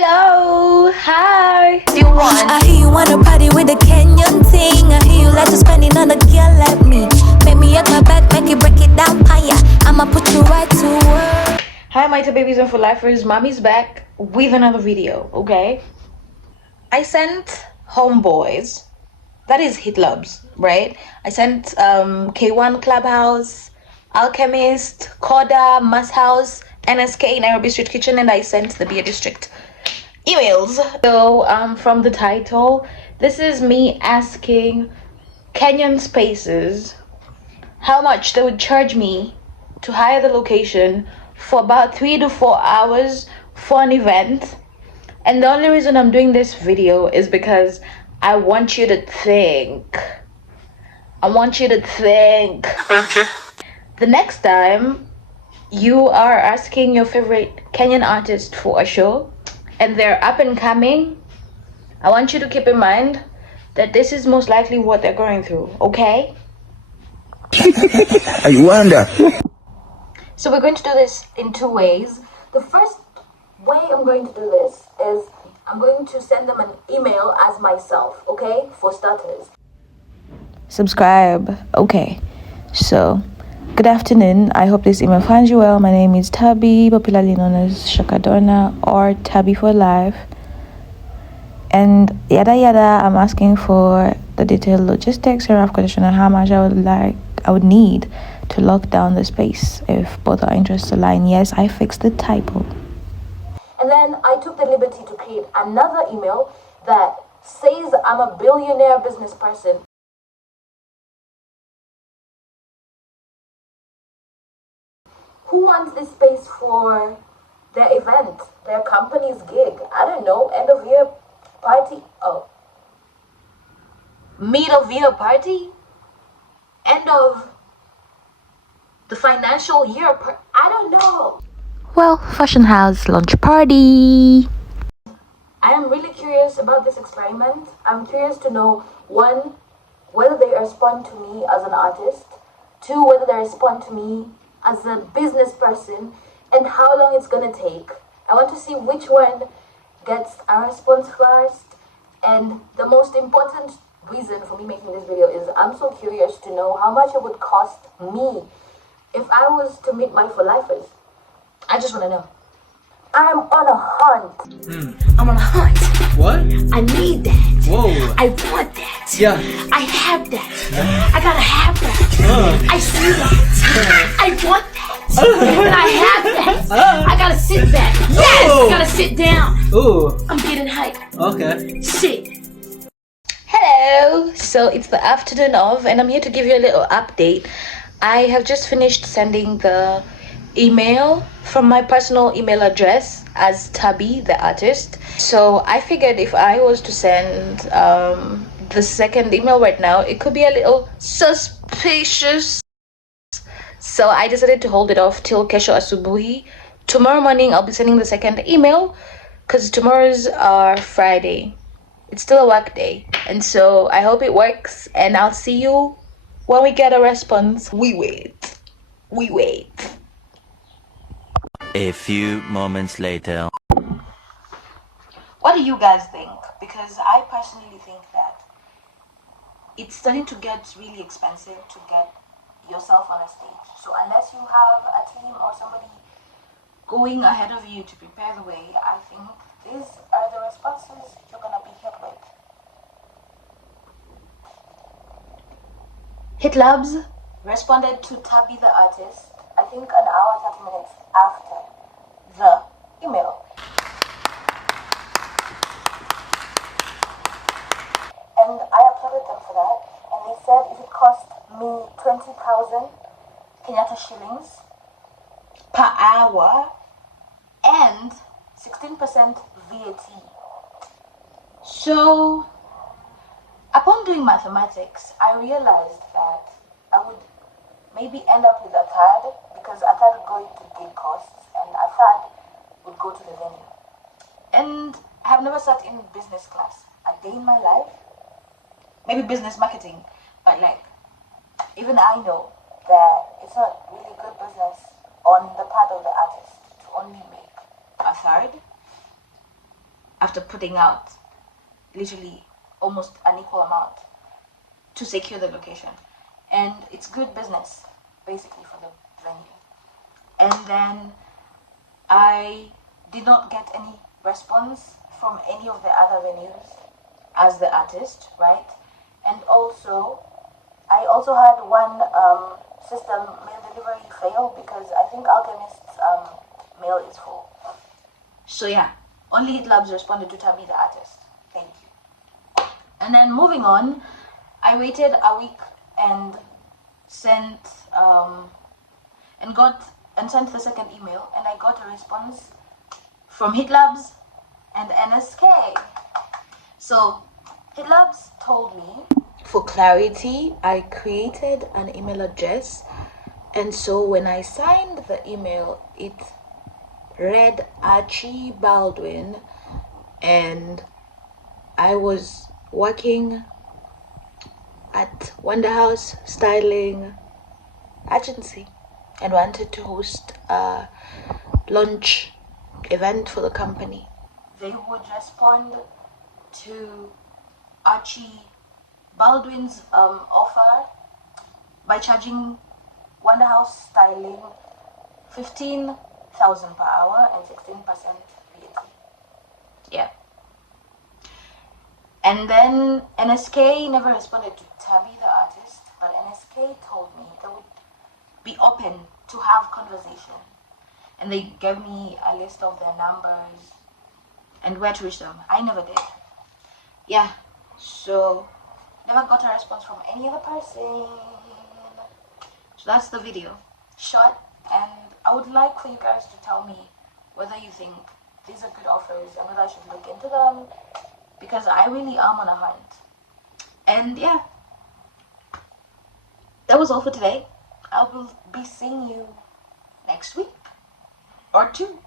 Hello, hi. You want? I hear you wanna party with a Kenyan thing. I hear you like to spend it on a girl like me. Make me at my back, make it break it down, paya. I'ma put you right to work. Hi, my two babies and for lifers. Mommy's back with another video. Okay, I sent homeboys, that is hitlubs, right? I sent K1 Clubhouse, Alchemist, Koda, Mass House, NSK, Nairobi Street Kitchen, and I sent the Beer District emails. So from the title, this is me asking Kenyan Spaces how much they would charge me to hire the location for about 3 to 4 hours for an event. And the only reason I'm doing this video is because I want you to think. Okay. The next time you are asking your favorite Kenyan artist for a show and they're up and coming, I want you to keep in mind that this is most likely what they're going through, okay? I wonder. So we're going to do this in two ways. The first way I'm going to do this is I'm going to send them an email as myself, okay? For starters. Subscribe. Okay. So, good afternoon. I hope this email finds you well. My name is Tabby, popularly known as Shakadona or Tabby for Life. And yada yada, I'm asking for the detailed logistics and rough quotation on how much I would need to lock down the space if both are interested align. Yes, I fixed the typo. And then I took the liberty to create another email that says I'm a billionaire business person. Who wants this space for their event, their company's gig? I don't know, end of year party. Oh. Mid of year party? End of the financial year I don't know. Well, fashion house launch party. I am really curious about this experiment. I'm curious to know, one, whether they respond to me as an artist, two, whether they respond to me as a business person, and how long it's gonna take. I want to see which one gets a response first. And the most important reason for me making this video is I'm so curious to know how much it would cost me if I was to meet my for-lifers. I just want to know. I'm on a hunt. I'm on a hunt. What? I need that. Whoa. I want that. Yeah. I have that. I gotta have that. I see that. I want that. And I have that. I gotta sit back. Yes! I gotta sit down. Ooh. I'm getting hyped. Okay. Sit. Hello. So it's the afternoon of, and I'm here to give you a little update. I have just finished sending the email from my personal email address as Tabby, the artist. So I figured if I was to send the second email right now, it could be a little suspicious. So I decided to hold it off till kesho asubuhi. Tomorrow morning, I'll be sending the second email because tomorrow's Friday. It's still a work day. And so I hope it works, and I'll see you when we get a response. We wait. A few moments later. What do you guys think? Because I personally think that it's starting to get really expensive to get yourself on a stage. So unless you have a team or somebody going ahead of you to prepare the way, I think these are the responses you're gonna be hit with. Hitlabs responded to Tabby the artist, I think an hour 30 minutes after the email. And I applauded them for that, and they said if it cost me 20,000 Kenyatta shillings per hour and 16% VAT. So upon doing mathematics, I realized that I would maybe end up with a third, because a third would go into gig costs and a third would go to the venue. And I have never sat in business class a day in my life. Maybe business marketing, but like, even I know that it's not really good business on the part of the artist to only make a third after putting out literally almost an equal amount to secure the location. And it's good business basically for the venue. And then I did not get any response from any of the other venues as the artist, right? And also I also had one system mail delivery fail because I think Alchemist's mail is full. So yeah, only Hit Labs responded to Tabby the artist. Thank you. And then moving on, I waited a week and sent sent the second email, and I got a response from Hit Labs and NSK. So Hit Labs told me, for clarity, I created an email address, and so when I signed the email, it read Archie Baldwin, and I was working at Wonder House Styling Agency and wanted to host a launch event for the company. They would respond to Archie Baldwin's offer by charging Wonder House Styling 15,000 per hour and 16% VAT. Yeah. And then NSK never responded to Tabby the artist, but NSK told me they would be open to have conversation. And they gave me a list of their numbers and where to reach them. I never did. Yeah, so never got a response from any other person. So that's the video. Short, and I would like for you guys to tell me whether you think these are good offers and whether I should look into them, because I really am on a hunt. And yeah, that was all for today. I will be seeing you next week or two.